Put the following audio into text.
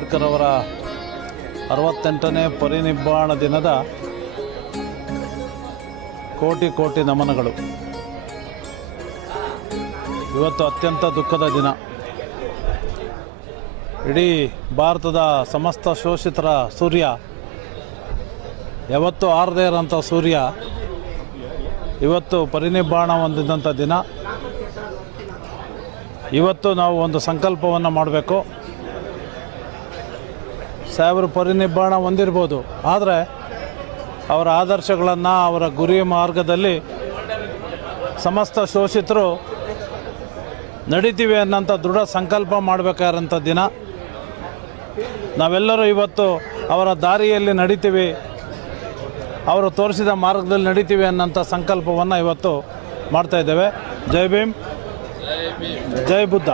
ಅಂಬೇಡ್ಕರ್ ಅವರ 68ನೇ ಪರಿನಿಬ್ಬಾಣ ದಿನದ ಕೋಟಿ ಕೋಟಿ ನಮನಗಳು. ಇವತ್ತು ಅತ್ಯಂತ ದುಃಖದ ದಿನ. ಇಡೀ ಭಾರತದ ಸಮಸ್ತ ಶೋಷಿತರ ಸೂರ್ಯ, ಯಾವತ್ತೂ ಆರದೇ ಇರೋಂಥ ಸೂರ್ಯ ಇವತ್ತು ಪರಿನಿಬ್ಬಾಣ ಹೊಂದಿದಂಥ ದಿನ. ಇವತ್ತು ನಾವು ಒಂದು ಸಂಕಲ್ಪವನ್ನು ಮಾಡಬೇಕು. ಸಾಹೇಬರು ಪರಿನಿಬ್ಬಾಣ ಹೊಂದಿರ್ಬೋದು, ಆದರೆ ಅವರ ಆದರ್ಶಗಳನ್ನು, ಅವರ ಗುರಿ ಮಾರ್ಗದಲ್ಲಿ ಸಮಸ್ತ ಶೋಷಿತರು ನಡೀತೀವಿ ಅನ್ನೋಂಥ ದೃಢ ಸಂಕಲ್ಪ ಮಾಡಬೇಕಾದಂಥ ದಿನ. ನಾವೆಲ್ಲರೂ ಇವತ್ತು ಅವರ ದಾರಿಯಲ್ಲಿ ನಡೀತೀವಿ, ಅವರು ತೋರಿಸಿದ ಮಾರ್ಗದಲ್ಲಿ ನಡೀತೀವಿ ಅನ್ನೋಂಥ ಸಂಕಲ್ಪವನ್ನು ಇವತ್ತು ಮಾಡ್ತಾಯಿದ್ದೇವೆ. ಜೈ ಭೀಮ್, ಜೈ ಬುದ್ಧ.